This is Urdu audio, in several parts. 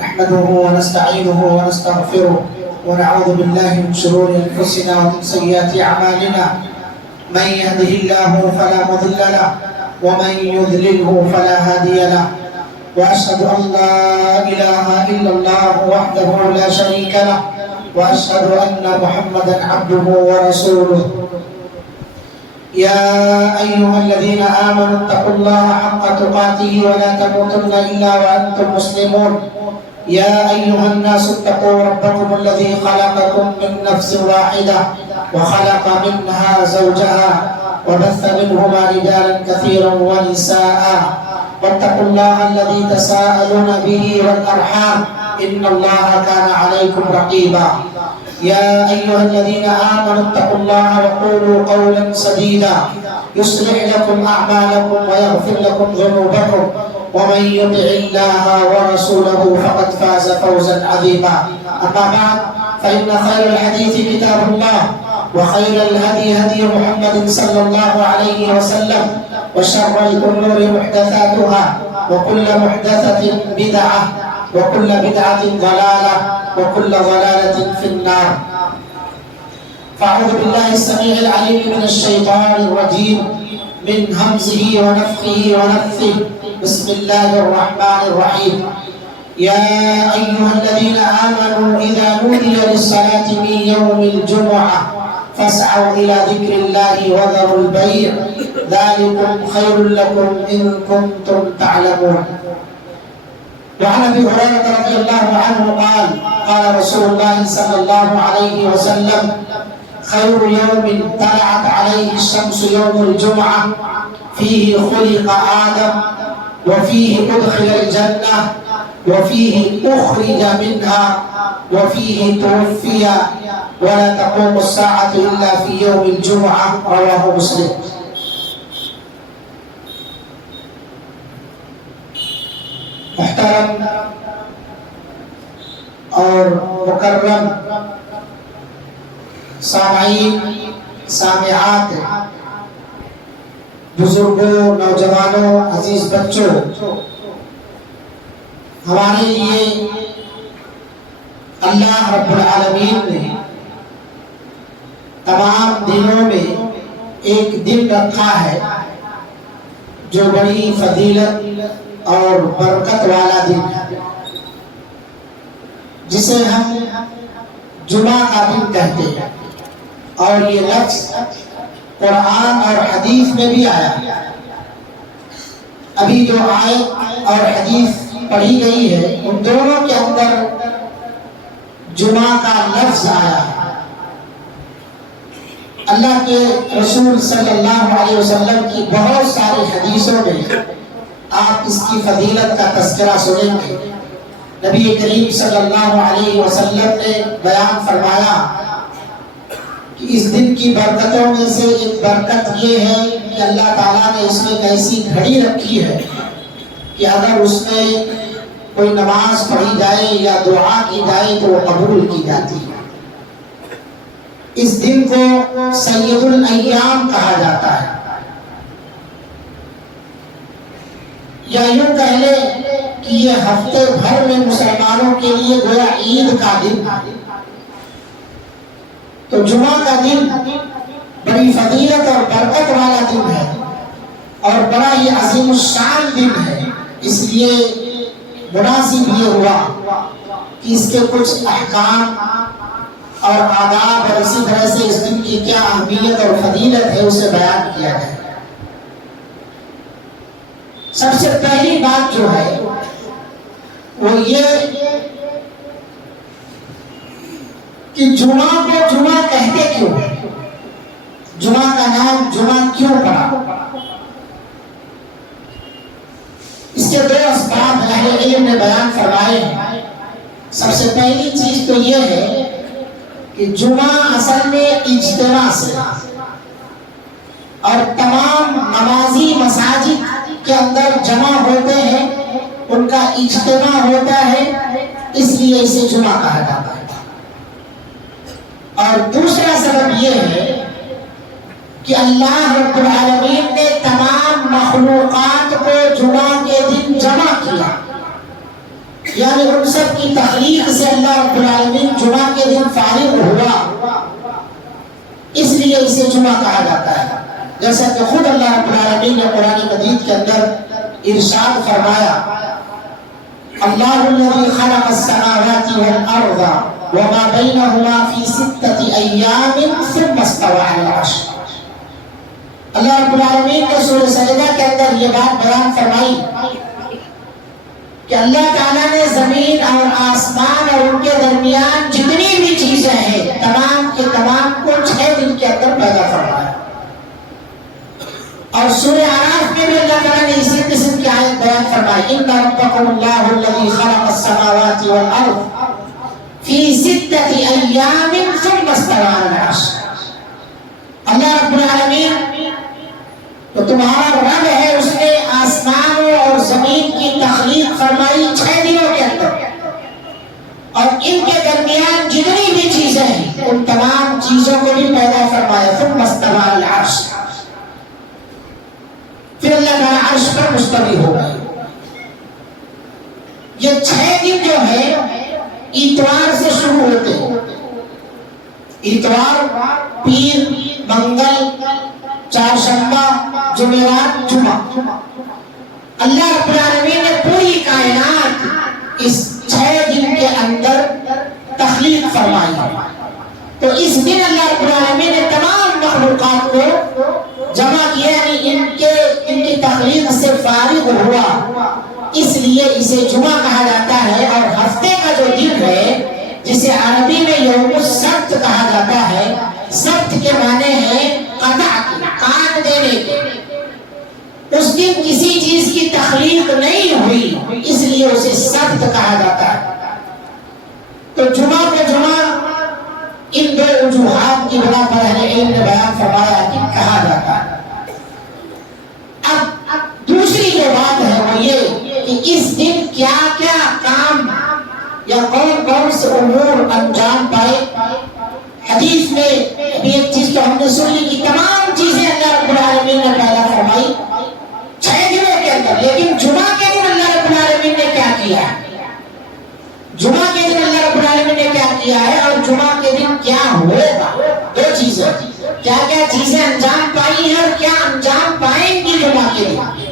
نحمده ونستعينه ونستغفره ونعوذ بالله من شرور أنفسنا ومن سيئات أعمالنا. من يهده الله فلا مضل له ومن يضلله فلا هادي له. وأشهد أن لا إله إلا الله وحده لا شريك له وأشهد أن محمدا عبده ورسوله. يا أيها الذين آمنوا اتقوا الله حق تقاته ولا تموتن إلا وأنتم مسلمون. يا أيها الناس اتقوا ربكم الذي خلقكم من نفس واحدة وخلق منها زوجها وبث منهما رجالا كثيرا ونساء واتقوا الله الذي تساءلون به والأرحام إن الله كان عليكم رقيبا. يا أيها الذين آمنوا اتقوا الله وقولوا قولا سديدا يصلح لكم أعمالكم ويغفر لكم ذنوبكم ومن يطع الله ورسوله فقد فاز فوزا عظيما. أما بعد فإن خير الحديث كتاب الله وخير الهدي هدي محمد صلى الله عليه وسلم وشر الأمور محدثاتها وكل محدثة بدعة وكل بدعة ضلالة وكل ضلالة في النار. فأعوذ بالله السميع العليم من الشيطان الرجيم من همزه ونفخه ونفثه. بسم الله الرحمن الرحيم. يا أيها الذين آمنوا إذا نودي للصلاة من يوم الجمعة فاسعوا إلى ذكر الله وذروا البيع ذلكم خير لكم إن كنتم تعلمون. وعن أبي هريرة رضي الله عنه قال قال رسول الله صلى الله عليه وسلم خير يوم طلعت عليه الشمس يوم الجمعة فيه خلق آدم وفيه أدخل الجنة وفيه أخرج منها وفيه توفي ولا تقوم الساعة إلا في يوم الجمعة. رواه مسلم. محترم اور مکرم سامعین سامعات، بزرگوں، نوجوانوں، عزیز بچوں، ہمارے لیے اللہ رب العالمین نے تمام دنوں میں ایک دن رکھا ہے جو بڑی فضیلت اور برکت والا دن ہے، جسے ہم جمعہ کا دن کہتے ہیں. اور یہ لفظ قرآن اور حدیث میں بھی آیا. ابھی جو آیت اور حدیث پڑھی گئی ہے ان دونوں کے اندر جمعہ کا لفظ آیا ہے. اللہ کے رسول صلی اللہ علیہ وسلم کی بہت ساری حدیثوں میں آپ اس کی فضیلت کا تذکرہ سنیں گے. نبی کریم صلی اللہ علیہ وسلم نے بیان فرمایا کہ اس دن کی برکتوں میں سے ایک برکت یہ ہے کہ اللہ تعالیٰ نے اس میں ایک ایسی گھڑی رکھی ہے کہ اگر اس میں کوئی نماز پڑھی جائے یا دعا کی جائے تو وہ قبول کی جاتی ہے. اس دن کو سید الایام کہا جاتا ہے، یا یوں کہہ لیں کہ یہ ہفتے بھر میں مسلمانوں کے لیے گویا عید کا دن. تو جمعہ کا دن بڑی فضیلت اور برکت والا دن ہے اور بڑا ہی عظیم الشان دن ہے. اس لیے مناسب یہ ہوا کہ اس کے کچھ احکام اور آداب اور اسی طرح سے اس دن کی کیا اہمیت اور فضیلت ہے اسے بیان کیا جائے. سب سے پہلی بات جو ہے وہ یہ کہ جمعہ کو جمعہ کہتے کیوں؟ جمعہ کا نام جمعہ کیوں پڑا؟ اس کے دو اسباب اہل علم نے بیان فرمائے ہیں. سب سے پہلی چیز تو یہ ہے کہ جمعہ اصل میں اجتماع سے اور تمام نمازی مساجد کے اندر جمع ہوتے ہیں، ان کا اجتماع ہوتا ہے، اس لیے اسے جمعہ کہا جاتا ہے. اور دوسرا سبب یہ ہے کہ اللہ رب العالمین نے تمام مخلوقات کو جمعہ کے دن جمع کیا. یعنی ان سب کی تخلیق سے اللہ رب العالمین جمعہ کے دن فارغ ہوا، اس لیے اسے جمعہ کہا جاتا ہے۔ جیسا کہ خود اللہ رب العالمین نے قرآن مجید کے اندر ارشاد فرمایا، اللہ الذی خلق السماوات والارض وما بینہما فی 6 ایام ثم استوى علی العرش۔ اللہ رب العالمین نے سورہ سجدہ کے اندر یہ بات بیان فرمائی کہ اللہ تعالیٰ نے زمین اور آسمان اور ان کے درمیان جتنی بھی چیزیں ہیں تمام کے تمام کو 6 دن کے اندر پیدا فرمایا۔ اور سورہ اعراف میں بھی اللہ تعالیٰ نے اسی قسم کی آیت بیان فرمائی، ان ربکم اللہ الذی خلق السماوات والارض فی 6 ایام ثم استوى علی العرش۔ اللہ رب العالمین تو تمہارا رب ہے، اس نے آسمانوں اور زمین کی تخلیق فرمائی 6 دنوں کے اندر، اور ان کے درمیان جتنی بھی چیزیں ہیں ان تمام چیزوں کو بھی پیدا فرمایا۔ ثم استوى علی العرش، پھر اللہ تعالیٰ عرش پر مستوی ہو گئے۔ یہ 6 دن جو ہے اتوار سے شروع ہوتے ہیں، اتوار، پیر، منگل، چہارشنبہ، جمعرات، جمعہ۔ اللہ رب العالمین نے پوری کائنات اس 6 دن کے اندر تخلیق فرمائی، تو اس دن اللہ رب العالمین نے تمام مخلوقات کو جمع کیا، یعنی ان کی تخلیق سے فارغ ہوا، اس لیے اسے جمعہ کہا جاتا ہے۔ اور ہفتے کا جو دن ہے جسے عربی میں یوم السبت کہا جاتا ہے، سبت کے معنی ہے قطع، کاٹ دینے کے، اس دن کسی چیز کی تخلیق نہیں ہوئی، اس لیے اسے سبت کہا جاتا ہے۔ تو جمعہ کو جمعہ ان 2 وجوہات کی بنا پر اہل علم نے بیان فرمایا کہ کہا جاتا ہے۔ اب دوسری جو بات ہے وہ یہ کہ اس دن کیا کیا کام یا کون کون سے امور انجام پائے۔ حدیث میں ابھی ایک چیز تو ہم نے سن لی کہ تمام چیزیں اللہ رب العالمین نے پیدا فرمائی 6 دنوں کے اندر، لیکن جمعہ کے دن اللہ رب العالمین نے کیا کیا ہے؟ جمعہ کے دن اللہ رب العالمین نے کیا کیا ہے اور جمعہ کے دن کیا ہوگا؟ 2 چیزیں، کیا کیا چیزیں انجام پائی ہیں اور کیا انجام پائیں گی جمعہ کے دن۔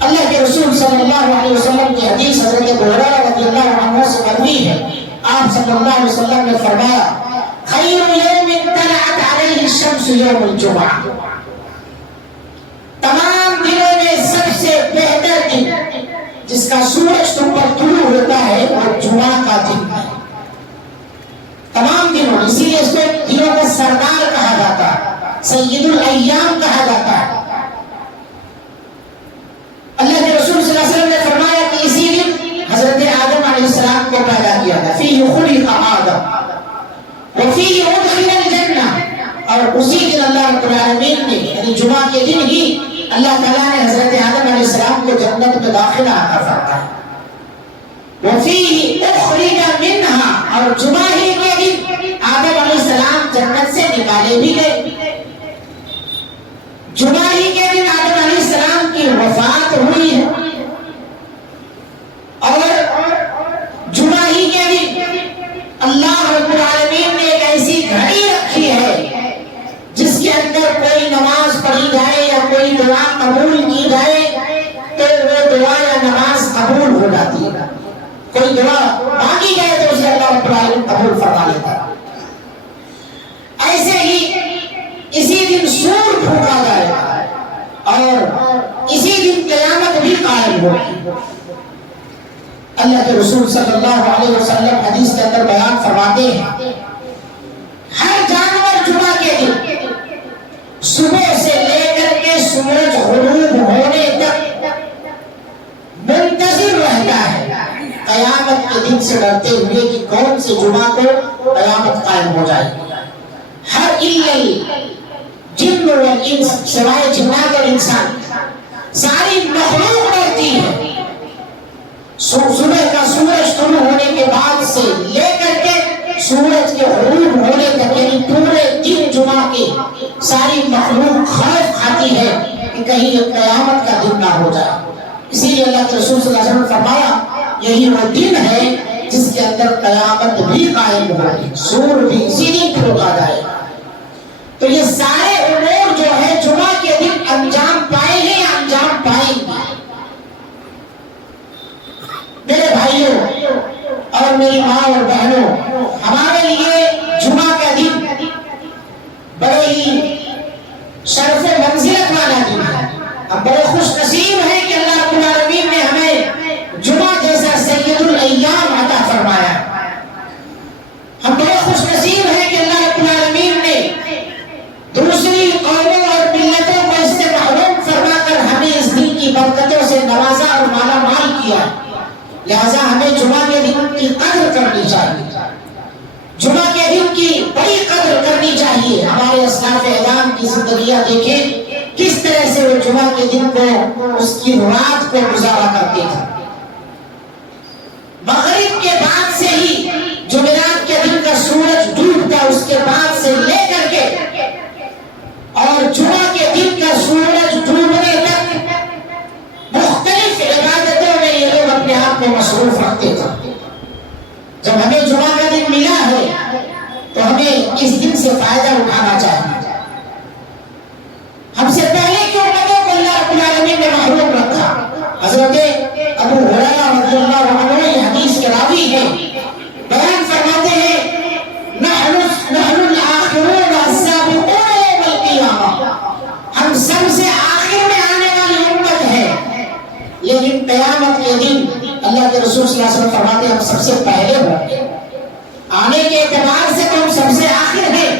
اللہ کے رسول صلی اللہ علیہ وسلم کی حدیث حضرت ابو ہریرہ رضی اللہ عنہ سے مروی ہے، آپ صلی اللہ علیہ وسلم نے فرمایا، خیر یوم طلعت علیہ الشمس یوم الجمعہ، تمام دنوں میں سب سے بہتر دن جس کا سورج تم پر طلوع ہوتا ہے وہ جمعہ کا دن ہے۔ تمام دنوں، اسی لیے اس کو دنوں کا سردار کہا جاتا ہے، سید الایام کہا جاتا ہے۔ اللہ کے رسول صلی اللہ علیہ وسلم نے فرمایا کہ اسی دن حضرت آدم علیہ السلام کو پیدا کیا تھا، فیہ خلق آدم وفیہ ادخل الجنہ، اور اسی دن اللہ رب العالمین نے یعنی جمعہ کے دن ہی اللہ تعالیٰ نے حضرت آدم علیہ السلام کو جنت میں داخلہ عطا فرمایا۔ وفیہ اخرج منہا، اور جمعہ ہی کے دن آدم علیہ السلام جنت سے نکالے بھی گئے۔ جمعہ ہی کے دن آدم علیہ السلام کی وفات ہوئی ہے، اور جمعہ ہی کے دن اللہ رب العالمین نے ایک ایسی گھڑی رکھی ہے جس کے اندر کوئی نماز پڑھی جائے یا کوئی دعا قبول کی جائے تو وہ دعا یا نماز قبول ہو جاتی ہے، کوئی دعا مانگی جائے تو اسے اللہ رب العالمین قبول فرما لیتا ہے۔ ایسے ہی اسی دن سور پھونکا جائے گا اور اسی دن قیامت بھی قائم ہوگی۔ اللہ کے رسول صلی اللہ علیہ وسلم حدیث کے اندر بیان فرماتے ہیں، ہر جانور جمعہ کے دن صبح سے لے کر کے سورج غروب ہونے تک منتظر رہتا ہے، قیامت کے دن سے ڈرتے ہوئے کہ کون سے جمعہ کو قیامت قائم ہو جائے گی۔ ہر جن والانس، سوائے جنات اور انسان، ساری مخلوق ڈرتی ہے۔ صبح کا سورج طلوع ہونے کے بعد سے لے کر کے سورج کے غروب ہونے تک یعنی پورے دن جمعہ کی ساری مخلوق خوف کھاتی ہے کہ کہیں یہ قیامت کا دن نہ ہو جائے۔ اسی لیے اللہ کے رسول صلی اللہ علیہ وسلم نے فرمایا یہی وہ دن ہے جس کے اندر قیامت بھی قائم ہوگی، سور بھی اسی دن پھونکا جائے گا۔ تو یہ سارے امور جو ہے جمعہ کے دن انجام پائیں گے یا انجام پائیں گے؟ میرے بھائیوں اور میری ماں اور بہنوں، ہمارے لیے جمعہ کا دن بڑے ہی شرف و منزلت والا دن ہے۔ ہم بڑے خوش نصیب ہیں کہ اللہ رب العالمین نے ہمیں جمعہ جیسا سید الایام عطا فرمایا۔ ہم بڑے خوش نصیب ہیں کہ اللہ رب العالمین نے دوسری قوموں اور ملتوں کو اس سے محروم فرما کر ہمیں اس دن کی برکتوں سے نوازا اور مالا مال کیا۔ لہذا ہمیں جمعہ کے دن کی قدر کرنی چاہیے، جمعہ کے دن کی بڑی قدر کرنی چاہیے۔ ہمارے اسلاف اعلام کی زندگیاں دیکھیں کس طرح سے وہ جمعہ کے دن کو، اس کی رات کو گزارا کرتے تھے۔ مغرب کے بعد سے ہی جمعرات کے دن کا سورج ڈوبتا، اس کے بعد سے لے کر کے اور جمعہ کے دن کا سورج ڈوبنے تک مختلف عبادتوں میں یہ لوگ اپنے آپ کو مصروف رکھتے تھے۔ جب ہمیں جمعہ کا دن ملا ہے تو ہمیں اس دن سے فائدہ اٹھانا چاہیے۔ ہم سے پہلے کی امتوں کو اللہ رب العالمین نے محروم رکھا۔ حضرت ابو ہریرہ رضی اللہ عنہ یہ حدیث کے راوی ہیں، بیان فرماتے ہیں نحن الآخرون السابقون یوم القیامہ، ہم سب سے آخر میں آنے والی امت ہے، لیکن قیامت کے دن اللہ کے رسول صلی اللہ علیہ وسلم فرماتے ہیں ہم سب سے پہلے ہوں گے۔ آنے کے اعتبار سے تو ہم سب سے آخر ہیں،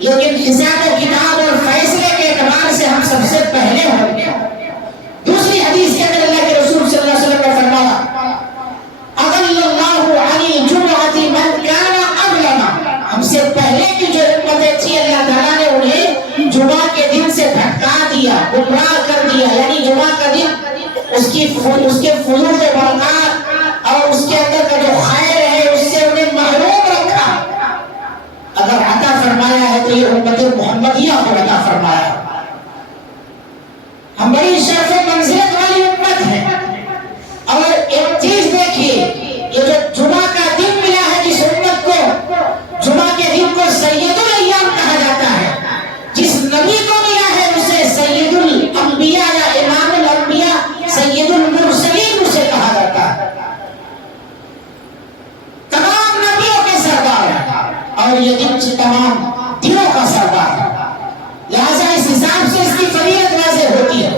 لیکن حساب و کتاب اور فیصلے کے اعتبار سے ہم سب سے پہلے ہوں گے۔ دوسری حدیث کے اندر اللہ کے رسول صلی اللہ علیہ وسلم نے فرمایا اضل اللہ عن الجمعۃ من کان قبلنا، ہم سے پہلے کی جو امتیں تھی اللہ تعالیٰ نے انہیں جمعہ کے دن سے بھٹکا دیا، گمراہ کر دیا، یعنی جمعہ کا دن اس کے فضول برکات اور اس کے اندر کا جو خیر ہے اس سے انہیں محروم رکھا۔ اگر عطا فرمایا ہے تو یہ امت محمدیہ کو عطا فرمایا۔ ہم بڑی شرف و منزلت والی امت ہے۔ اور ایک چیز دیکھیے، یہ جو جمعہ کا دن ملا ہے جس امت کو، جمعہ کے دن کو سید الایام کہا جاتا ہے۔ جس نبی کو ملا ہے اسے سید الانبیاء یا امام الانبیاء، سید المرسلین اسے کہا جاتا ہے۔ تمام نبیوں کے سردار ہے اور یہ دن تمام دنوں کا سردار ہے۔ لہذا اس حساب سے اس کی فضیلت واضح ہوتی ہے،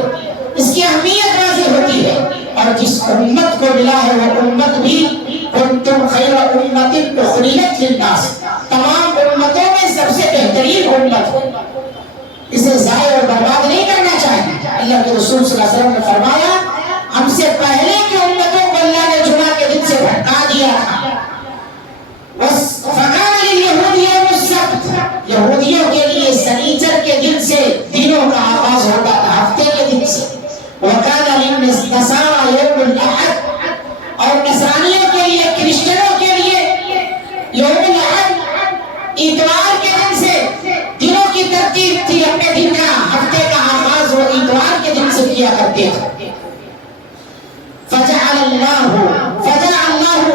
اس کی اہمیت واضح ہوتی ہے۔ اور جس امت کو ملا ہے وہ امت بھی کنتم خیر امت اخرجت للناس، تمام امتوں میں سب سے بہترین امت ہے، اسے ضائع اور برباد نہیں کرنا چاہیے۔ اللہ کے رسول صلی اللہ علیہ وسلم نے فرمایا ہم سے پہلے کی امتوں کو اللہ نے جمعہ کے دن سے بھٹکا دیا تھا۔ فَقَالَ لِلْيَهُودِ يَوْمُ السَّبْتِ، یہودیوں کے لیے سنیچر کے دن سے دنوں کا آغاز ہوتا تھا، ہفتے کے دن سے۔ وَقَالَ لِلنَّصَارَى يَوْمُ الْأَحَدِ، اور نصرانیوں کے لیے، کرسچنوں کے لیے یوم الاحد اتوار کے دن سے دنوں کی ترتیب تھی، اپنے دن کا ہفتے کا آغاز وہ اتوار کے دن سے کیا کرتے تھے۔ فَجَعَلَ اللَّهُ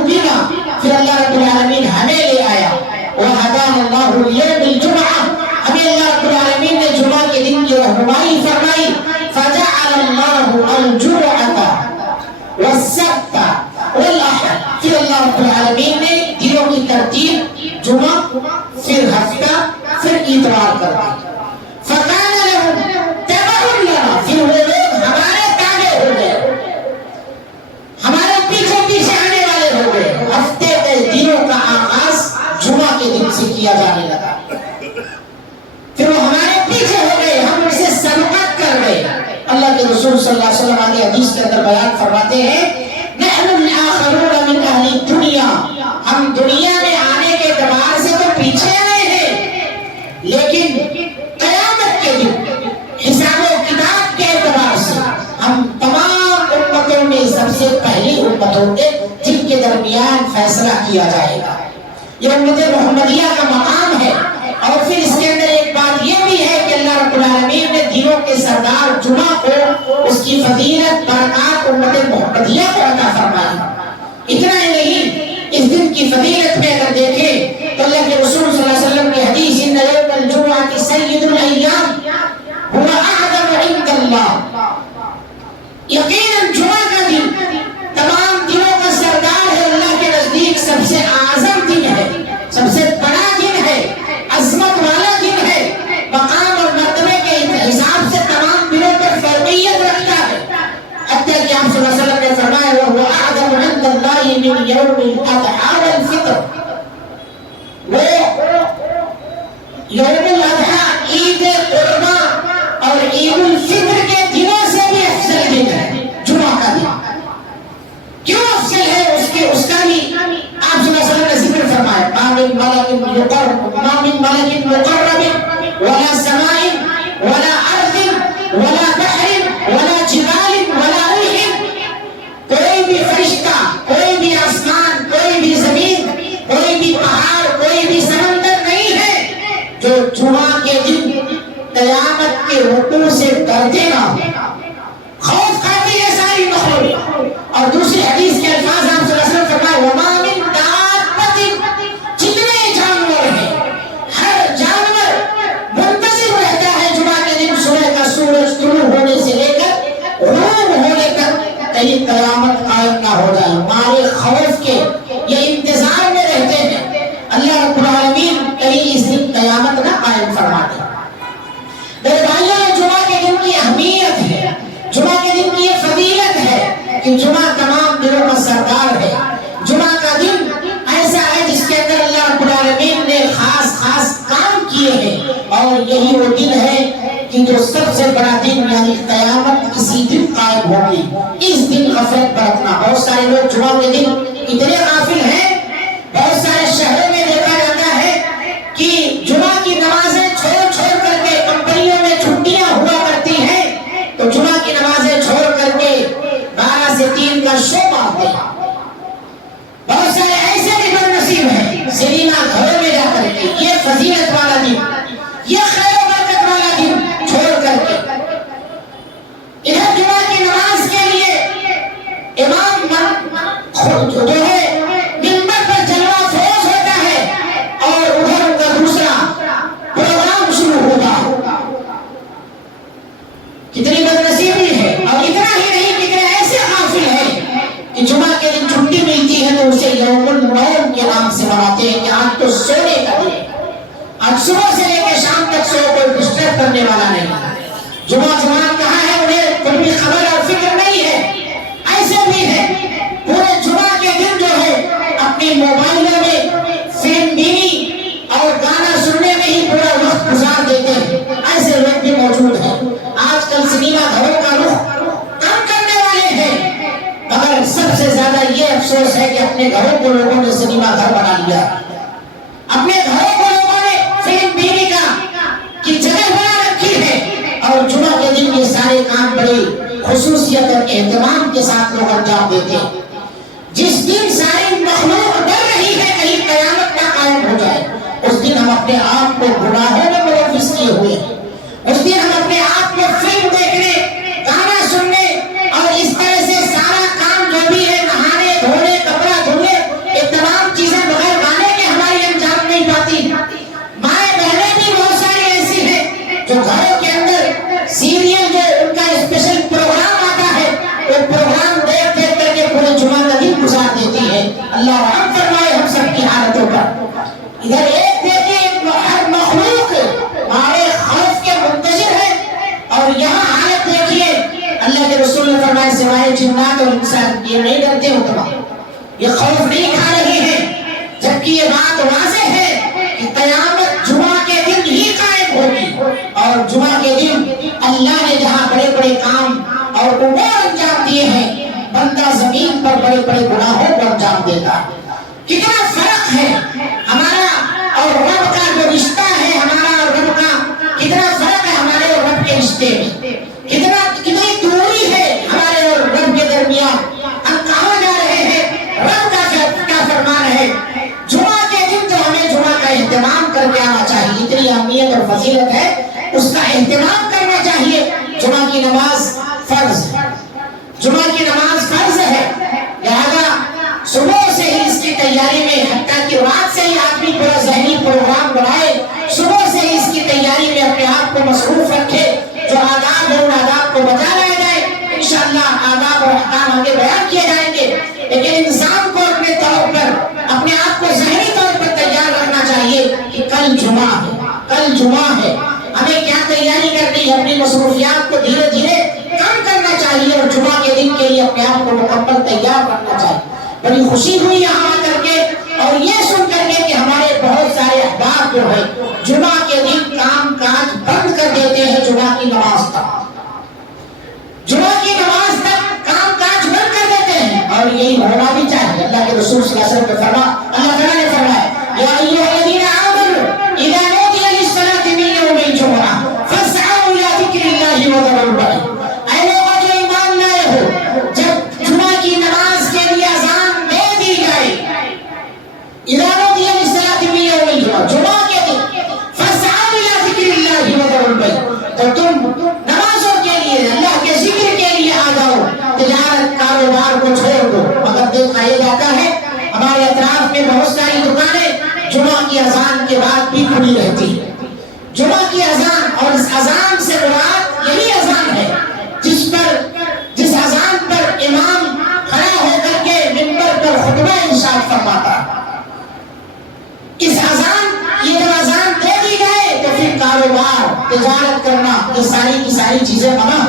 بِنَا، پھر اللہ رب العالمین ہمیں لے آیا، وَهَدَانَ اللَّهُ لِيَوْمِ الْجُمْعَةِ، ہمیں اللہ رب العالمین نے جمعہ کے دن کی رہنمائی فرمائی۔ فَجَعَلَ اللَّهُ الْجُمْعَةَ وَالسَّبْتَ وَالْأَحَدَ، پھر اللہ رب العالمین نے دنوں کی ترتیب جمعہ، پھر ہفتہ، پھر اتوار کر دی۔ فَكَانَ لَهُمْ تَبَعٌ لَنَا، پھر وہ لوگ ہمارے تابع ہو گئے، ہمارے پیچھے پیچھے آنے والے ہو گئے۔ ہفتے کے دنوں کا آغاز جمعہ کے دن سے کیا جانے لگا، پھر وہ ہمارے پیچھے ہو گئے، ہم ان سے سبقت کر گئے۔ اللہ کے رسول صلی اللہ علیہ وسلم آگے حدیث کے اندر بیان فرماتے ہیں نحن الآخرون من اہل الدنیا، ہم دنیا میں آنے کے اعتبار سے تو پیچھے آئے ہیں، لیکن قیامت کے دن حساب و کتاب کے اعتبار سے ہم تمام امتوں میں سب سے پہلی امت ہوں گے جن کے درمیان فیصلہ کیا جائے گا۔ یہ امت محمدیہ کا مقام ہے۔ اور پھر اس کے اندر ایک بات یہ بھی ہے کہ اللہ رب العالمین نے دنوں کے سردار جمعہ کو اس کی فضیلت برکات امت محمدیہ کو عطا فرمائی۔ اتنا ہی نہیں، اس دن کی فضیلت میں اگر دیکھیں تو اللہ کے رسول صلی اللہ علیہ وسلم کی حدیث ان یوم الجمعہ سید الایام هو اعظم عند اللہ، یقیناً جمعہ کا دن تمام دنوں کا سردار ہے، اللہ کے نزدیک سب سے اعظم دن ہے، سب سے بڑا دن ہے، عظمت والا دن ہے، مقام اور مرتبے کے حساب سے تمام دنوں پر فوقیت رکھتا ہے، حتیٰ کہ آپ صلی اللہ علیہ وسلم نے فرمایا وَهُوَ أَعْظَمُ عِندَ اللَّهِ مِنْ يَوْمِ الْأَضْحَىٰ وَالْفِطْرِ، وہ یوم الاضحیٰ عید قرباں اور عید الفطر کے دنوں سے بھی افضل دن ہے جمعہ کا دن۔ کیوں افضل ہے اس کا بھی آپ صلی اللہ علیہ وسلم نے ذکر فرمایا مَا مِن مَلَكٍ مُقَرَّبٍ وَلَا سَمَاءٍ وَلَا أَرْضٍ وَلَا بَحْرٍ وَلَا جِبَالٍ وَلَا رِيحٍ، کوئی بھی فرشتہ، کوئی بھی آسمان، کوئی بھی زمین، کوئی بھی پہاڑ، کوئی بھی سمندر نہیں ہے جو جمعہ کے دن قیامت کے رکوع سے ڈرتے نہ ہو، خوف کھاتی ہے ساری مخلوق۔ اور دوسری حدیث کے الفاظ آپ صلی اللہ علیہ وسلم فرمائے وَمَا مِن دَابَّةٍ، جتنے جانور ہیں ہر جانور منتظر رہتا ہے جمعہ کے دن صبح کا سورج طلوع ہونے سے لے کر غروب ہونے تک کہیں قیامت قائم نہ ہو جائے، مارے خوف کے یہ انتظار میں رہتے ہیں اللہ رب العالمین کہیں اس دن قیامت نہ قائم فرما دے۔ میرے بھائیوں، جمعہ کے دن کی اہمیت ہے، جمعہ کے دن کی یہ فضیلت ہے کہ جمعہ تمام دنوں کا سردار ہے۔ جمعہ کا دن ایسا ہے جس کے اندر اللہ رب العالمین نے خاص کام کیے ہیں، اور یہی وہ دن ہے کہ جو سب سے بڑا دن یعنی قیامت اسی دن قائم ہوگی۔ اس دن غفلت برتنا، بہت سارے لوگ جمعہ کے دن اتنے غافل ہیں، بہت سارے شہروں میں دیکھا جاتا ہے کہ جمعہ کی نمازیں چھوڑ کر کے کمپنیوں میں چھٹیاں ہوا کرتی ہیں تو جمعہ کی نمازیں چھوڑ کر کے 12 سے 3 کا شو مارتے ہیں۔ بہت سارے ایسے بھی بد نصیب ہیں سنیما گھروں میں جا کر کے یہ فضیلت والا دن، یہ خیر و برکت والا دن چھوڑ کر کے ادھر جمعہ کی نماز کے لیے امام خود جو ہے منبر پر جلوہ افروز ہوتا ہے اور ادھر ان کا دوسرا پروگرام شروع ہوگا۔ کتنی بدنصیبی ہے، اور اتنا ہی نہیں کتنے ایسے غافل ہیں کہ جمعہ کے دن چھٹی ملتی ہے تو اسے یوم النوم کے نام سے مناتے ہیں کہ آج تو سونے کا دن، آج صبح سے لے کے شام تک سو کوئی ڈسٹرب کرنے والا نہیں۔ جمعہ کہاں ہے انہیں کوئی بھی خبر اور فکر نہیں ہے۔ ایسے بھی ہے پورے جمعہ کے دن جو ہے اپنی موبائلوں میں فلم بینی اور گانا سننے میں ہی پورا وقت گزار دیتے ہیں، ایسے لوگ بھی موجود ہیں۔ آج کل سنیما گھروں کا رخ کم کرنے والے ہیں، مگر سب سے زیادہ یہ افسوس ہے کہ اپنے گھروں کو لوگوں نے سنیما گھر بنا لیا، اپنے گھروں کو لوگوں نے فلم بینی کی جگہ بنا رکھی ہے، اور جمعہ کے دن یہ سارے کام بڑی خصوصیت اور اہتمام کے ساتھ لوگ انجام دیتے ہیں۔ جس دن ساری مخلوق ڈر رہی ہے کہیں قیامت نہ قائم ہو جائے، اس دن ہم اپنے آپ کو گناہوں میں ملوث کیے ہوئے ہیں، اس دن ہم اپنے آپ کو فلم دیکھنے، گانا سننے اور اس طرح سے سارا کام جو بھی ہے نہانے دھونے کپڑا دھونے یہ تمام چیزیں بغیر گانے کے ہماری انجام نہیں پاتی۔ مائیں بہنیں بھی بہت ساری ایسی ہیں جو گھروں کے اندر سیریل جو ان کا اسپیشل پروگرام آتا ہے وہ پروگرام دیکھ کر کے پورے جمعہ کا دن گزار دیتی ہے۔ اللہ رحم فرمائے ہم سب کی حالتوں پر۔ ادھر ایک دیکھیں ہر مخلوق ہمارے خوف کے منتظر ہے، اور یہاں حالت دیکھیے اللہ کے رسول نے فرمایا سوائے جنات اور انسان یہ نہیں ڈرتے ہو، تمام یہ خوف نہیں کھا رہے ہیں، جبکہ یہ بات واضح ہے کہ قیامت جمعہ کے دن ہی قائم ہوگی، اور جمعہ کے دن اللہ نے جہاں بڑے بڑے کام اور امور انجام دیے ہیں بندہ زمین پر بڑے بڑے گناہوں کو انجام دیتا ہے۔ کتنا فرق ہے ہمارا اور رب کا جو رشتہ ہے، ہمارا اور رب کا کتنا فرق ہے ہمارے اور رب کے رشتے میں، کتنی دوری ہے ہمارے اور رب کے درمیان، ہم کہاں جا رہے ہیں، رب کا کیا فرمان ہے۔ جمعہ کے دن تو ہمیں جمعہ کا اہتمام کر کے آنا چاہیے، اتنی اہمیت اور فضیلت ہے اس کا اہتمام کرنا چاہیے۔ جمعہ کی نماز فرض ہے، جمعہ کی نماز فرض ہے، لہذا کی تیاری میں، حتیٰ کہ رات سے ہی آدمی پورا ذہنی پروگرام بنائے، صبح سے ہی اس کی تیاری میں اپنے آپ کو مصروف رکھے، جو آداب ہے ان آداب کو بجا لائے جائے۔ انشاءاللہ آداب اور احکام آگے بیان کیے جائیں گے، لیکن انسان کو اپنے طور پر اپنے آپ کو ذہنی طور پر تیار رکھنا چاہیے کہ کل جمعہ ہے، کل جمعہ ہے، ہمیں کیا تیاری کرنی ہے، اپنی مصروفیات کو دھیرے دھیرے کم کرنا چاہیے اور جمعہ کے دن کے لیے اپنے آپ کو مکمل تیار رکھنا چاہیے۔ بڑی خوشی ہوئی یہاں آ کر کے اور یہ سن کر کے کہ ہمارے بہت سارے احباب جو ہے جمعہ کے دن کام کاج بند کر دیتے ہیں، جمعہ کی نماز تک، جمعہ کی نماز تک کام کاج بند کر دیتے ہیں، اور یہی ہونا بھی چاہیے۔ اللہ کے رسول صلی اللہ علیہ وسلم نے فرمایا، اللہ تعالیٰ نے فرمایا، یا ایھا الذین آمنوا اذا نودی للصلاۃ من یوم الجمعہ فاسعوا الی ذکر اللہ وذروا البیع۔ اے لوگوں جو ایمان لائے ہو، جب جمعہ کی نماز کے لیے اذان دے دی جائے، اذا نودی للصلاۃ من یوم الجمعہ، جمعہ کے دن، فاسعوا الی ذکر اللہ وذروا البیع، تو تم نمازوں کے لیے، اللہ کے ذکر کے لیے آ جاؤ، تجارت کاروبار کو چھوڑ دو۔ مگر دیکھا یہ جاتا ہے ہمارے اطراف میں بہت ساری دکانیں جمعہ کی اذان کے بعد بھی کھلی رہتی ہیں۔ جمعہ کی اذان، اور اس اذان سے مراد یہی اذان ہے جس اذان پر امام کھڑا ہو کر کے منبر پر خطبہ ارشاد فرماتا ہے۔ اس اذان، یہ جب اذان دے دی جائے تو پھر کاروبار، تجارت کرنا، یہ ساری کی ساری چیزیں منع۔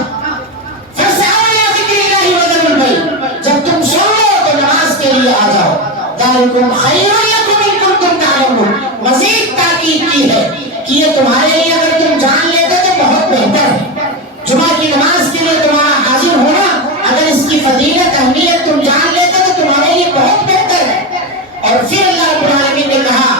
فاسعوا الی ذکر اللہ وذروا البیع، جب تم سو لو تو نماز کے لیے آ جاؤ۔ ذالکم خیر لکم ان کنتم تعلمون، مزید تاکید کی ہے کہ یہ تمہارے لیے اگر تم جان لیتے تو بہت بہتر ہے۔ جمعہ کی نماز کے لیے تمہارا حاضر ہونا، اگر اس کی فضیلت اہمیت تم جان لیتے تو تمہارے لیے بہت بہتر ہے۔ اور پھر اللہ رب العالمین نے کہا،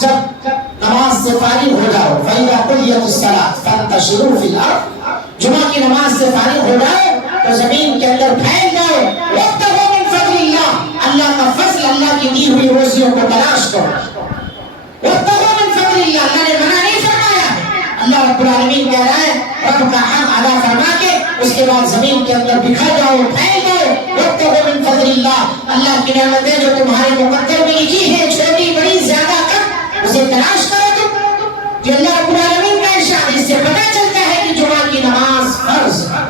جب نماز سے فارغ ہو جاؤ، فَإِذَا قُضِيَتِ الصَّلَاةُ فَانتَشِرُوا فِي الْأَرْضِ، جمعہ کی نماز سے فارغ ہو جاؤ تو زمین کے اندر پھیل جاؤ، وَابْتَغُوا مِن فَضْلِ اللَّهِ، اللہ کا فضل، اللہ کی دی ہوئی روزیوں کو تلاش کرو۔ وَابْتَغُوا مِن فَضْلِ اللَّهِ، اللہ نے منع نہیں فرمایا ہے، اللہ رب العالمین کہہ رہا ہے رب کا حق ادا فرما کے اس کے بعد زمین کے اندر بکھر جاؤ، پھیل جاؤ۔ وَابْتَغُوا مِن فَضْلِ اللَّهِ، اللہ کی نعمتیں جو تمہارے مقدر میں لکھی ہیں، چھوٹی بڑی زیادہ کم، اسے تلاش کرو تم۔ یہ اللہ رب العالمین کا ارشاد، اس سے پتہ چلتا ہے کہ جمعہ کی نماز فرض ہے،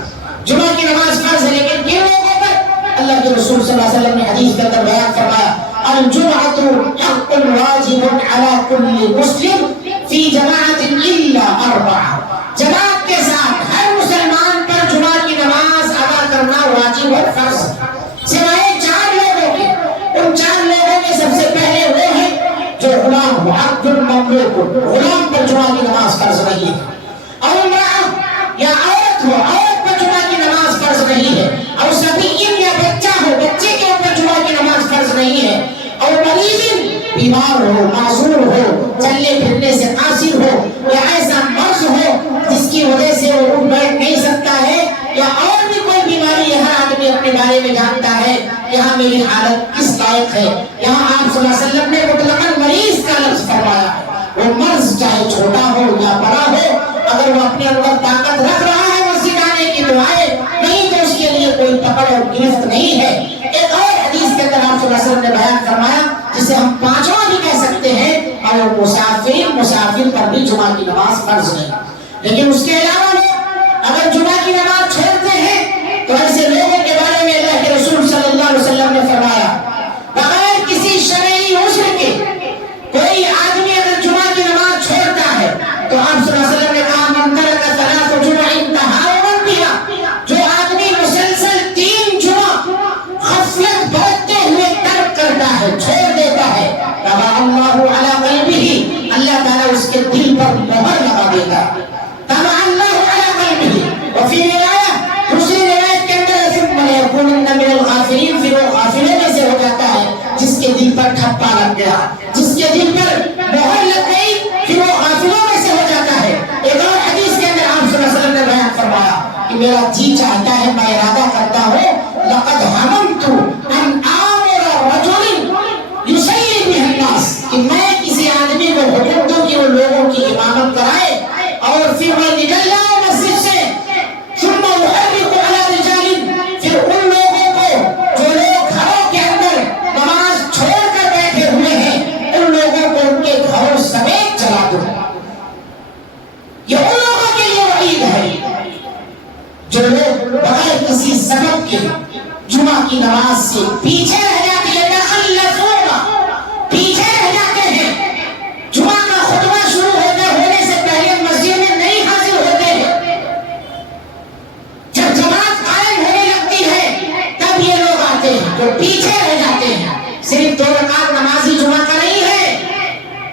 جمعہ کی نماز فرض ہے، لیکن کن لوگوں پر؟ اللہ کے رسول صلی اللہ علیہ وسلم نے حدیث کے اندر بیان فرمایا، الجمعۃ حق واجب علی کل مسلم فی جماعۃ الا اربعہ، جماعت کے ساتھ ہر مسلمان پر جمعہ کی نماز ادا کرنا واجب اور فرض ہے، سوائے 4 لوگوں کے۔ ان 4 لوگوں میں سب سے پہلے وہ ہیں جو غلام ہو، عبد المملوک، غلام پر جمعہ کی نماز فرض نہیں ہے، اور امرأہ یا عورت ہو، عورت پر جمعہ کی نماز فرض نہیں ہے، اور صبی یا بچہ ہو، بچے کے اوپر جمعہ کی نماز فرض نہیں ہے، اور مریض، بیمار ہو، معذور ہو، چلنے پھرنے سے قاصر ہو، یا ایسا مرض ہو جس کی وجہ سے وہ اٹھ بیٹھ نہیں سکتا ہے، یا اور بھی کوئی بیماری ہے، ہر آدمی اپنے بارے میں جانتا ہے یہاں میری حالت کس لائق ہے۔ یہاں آپ صلی اللہ علیہ وسلم نے مطلقاً مریض کا لفظ فرمایا ہے، وہ مرض چاہے چھوٹا ہو یا بڑا ہو، اگر وہ اپنے اندر طاقت رکھ رہا ہے مسجد آنے کی تو آئے، نہیں تو اس کے لیے کوئی پکڑ اور گرفت نہیں ہے۔ ایک اور حدیث کے اندر آپ صلی اللہ علیہ وسلم نے بیان فرمایا، جسے ہم پانچواں بھی کہہ سکتے ہیں، اور مسافر پر بھی جمعہ کی نماز فرض نہیں، لیکن اس کے علاوہ لوگ اگر جمعہ کی نماز چھوڑتے ہیں تو ایسے لوگوں کے بارے میں اللہ کے رسول صلی اللہ علیہ وسلم نے فرمایا، بغیر کسی شرعی عذر کے کوئی آدمی اگر جمعہ کی نماز چھوڑتا ہے تو آپ صلی اللہ علیہ وسلم نے کہا، من ترک ثلاث جمع تہاونا بها، جو آدمی مسلسل 3 جمعہ غفلت برتتے ہوئے ترک کرتا ہے، چھوڑ دیتا ہے، طبع اللہ علی قلبہ، اللہ تعالیٰ اس کے دل پر مہر لگا دیتا ہے، طبع اللہ علی قلبہ۔ وفی روایہ، دوسری روایت کے اندر، ثم لیکونن من الغافلین، پھر وہ غافلوں میں سے ہو جاتا ہے جس کے دل پر ٹھپا لگ گیا، جس کے دل پر مہر لگ گئی، پھر وہ غافلوں میں سے ہو جاتا ہے۔ ایک اور حدیث کے اندر آپ صلی اللہ علیہ وسلم نے بیان فرمایا کہ میرا جی چاہتا ہے، میں ارادہ کرتا ہوں، لقد ہممت ان آمر رجل یصلی بہ الناس، کہ میں کسی آدمی کو حکم دوں کہ وہ لوگوں کی امامت کرائے، اور پھر میں نکل جاؤں مسجد سے، ثم احرق علی رجال، پھر ان لوگوں کو جو لوگ گھروں کے اندر نماز چھوڑ صرف 2 رکعت نمازی جمعہ کا نہیں ہے،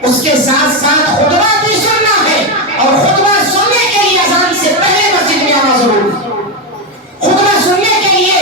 اس کے ساتھ ساتھ خطبہ بھی سننا ہے، اور خطبہ سننے کے لیے اذان سے پہلے مسجد میں آنا ضروری ہے۔ خطبہ سننے کے لیے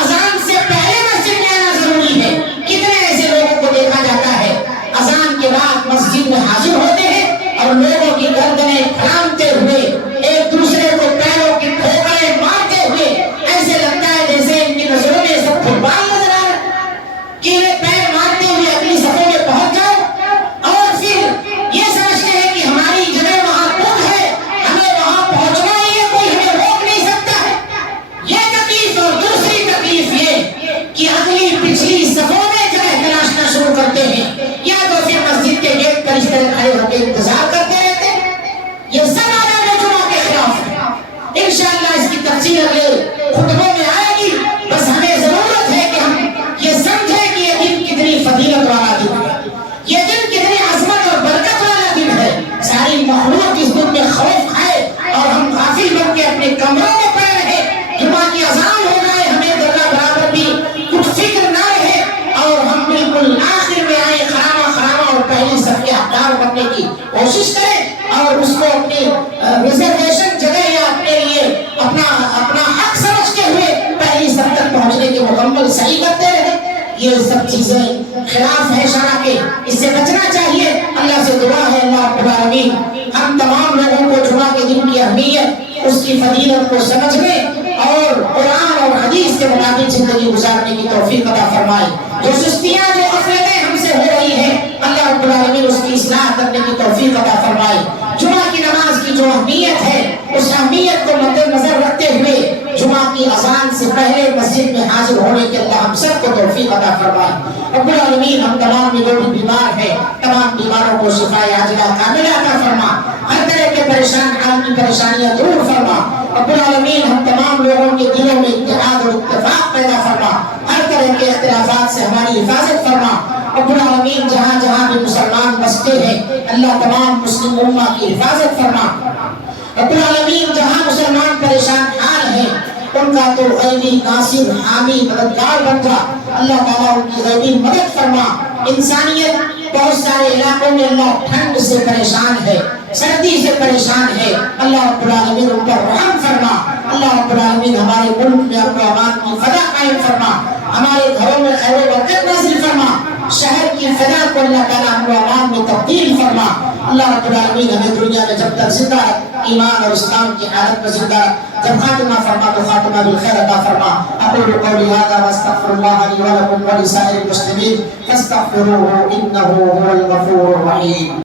اذان سے پہلے مسجد میں آنا ضروری ہے۔ کتنے ایسے لوگوں کو دیکھا جاتا ہے اذان کے بعد مسجد میں حاضر ہوتے ہیں اور لوگوں کی گردنیں پھلانگتے ہوئے، ایک دوسرے کو پیروں کی ٹھوکریں مارتے ہوئے، ایسے لگتا ہے جیسے ان کی نظروں میں سب فٹ بال نظر آ رہا ہے کہ یہ پیر مارتے ہوئے اگلی صفوں میں پہنچ جاؤ، اور پھر یہ سمجھتے ہیں کہ ہماری جگہ وہاں خود ہے، ہمیں وہاں پہنچنا ہی ہے، کوئی ہمیں روک نہیں سکتا ہے۔ یہ تکلیف، اور دوسری تکلیف یہ کہ اگلی پچھلی صفوں میں جگہ تلاشنا شروع کرتے ہیں، یا تو پھر مسجد کے گیٹ پر اس طرح کھڑے ہو کے انتظار کرتے رہتے ہیں۔ یہ سب آداب جمعہ کے خلاف ہے۔ انشاءاللہ اس کی تفصیل اگلے خطبوں میں آئے گی، بس ہمیں ضرورت ہے کہ ہم یہ سمجھیں کہ یہ دن کتنی فضیلت والا دن ہے، یہ دن کتنی عظمت اور برکت والا دن ہے۔ ساری مخلوق اس دن میں خوف کھائے اور ہم غافل بن کے اپنے کمروں میں پڑے رہے، جمعہ کی اذان ہو جائے ہمیں ذرہ برابر بھی کچھ فکر نہ رہے، اور ہم بالکل آخر میں آئے خراما اور پہلی صف کے حقدار بننے کی کوشش کریں، اور اس کو اپنی ریزرویشن جگہ یا اپنے لیے اپنا حق سمجھتے ہوئے پہلی صف تک پہنچنے کی مکمل صحیح کرتے رہے۔ یہ سب چیزیں خلاف ہے شرع کے، اس سے بچنا چاہیے۔ اللہ سے دعا ہے اللہ رب العالمین ہم تمام لوگوں کو جمعہ کے دن کی اہمیت، اس کی فضیلت کو سمجھنے اور قرآن اور حدیث کے مطابق زندگی گزارنے کی توفیق عطا فرمائے۔ جو سستیاں، جو غفلتیں ہم سے ہو رہی ہیں، اللہ رب العالمین اس کی اصلاح کرنے کی توفیق عطا فرمائے۔ جمعہ کی نماز کی جو اہمیت ہے، اس اہمیت کو مد نظر رکھتے ہوئے جمعہ کی اذان سے پہلے مسجد میں حاضر ہونے کے اللہ ہم سب کو توفیق عطا فرمائے۔ رب العالمین ہم تمام جو بھی بیمار ہیں، تمام بیماروں کو شفائے عاجلہ کاملہ عطا فرما، ہر طرح کے پریشان حال کی پریشانیاں دور فرما۔ رب العالمین ہم تمام لوگوں کے دلوں میں اتحاد اور اتفاق پیدا فرما، ہر طرح کے اختلافات سے ہماری حفاظت فرما۔ رب العالمین جہاں جہاں بھی مسلمان بستے ہیں، اللہ تمام مسلم امہ کی حفاظت فرما۔ رب العالمین جہاں مسلمان پریشان حال ہیں، ان کا تو غیبی ناصر، حامی، مددگار بن جا۔ اللہ تعالیٰ ان کی غیبی مدد فرما۔ انسانیت بہت سارے علاقوں میں اللہ ٹھنڈ سے پریشان ہے، سردی سے پریشان ہے، اللہ رب العالمین ان پر رحم فرما۔ اللہ رب العالمین ہمارے ملک میں امن و امان کی فضا قائم فرما، ہمارے گھروں میں خیر و برکت نازل فرما، شہر کی فضا کو اللہ تعالیٰ امن و امان میں تبدیل فرما۔ اللہ رب العالمین ہمیں دنیا میں جب تک زندہ ایمان اور اسلام کی حالت میں زندہ، جب خاتمہ فرما تو خاتمہ بالخیر عطا فرما۔ اقول قولی ھذا واستغفر اللہ لی ولکم ولسائر المسلمین فاستغفروہ انہ هو الغفور الرحیم۔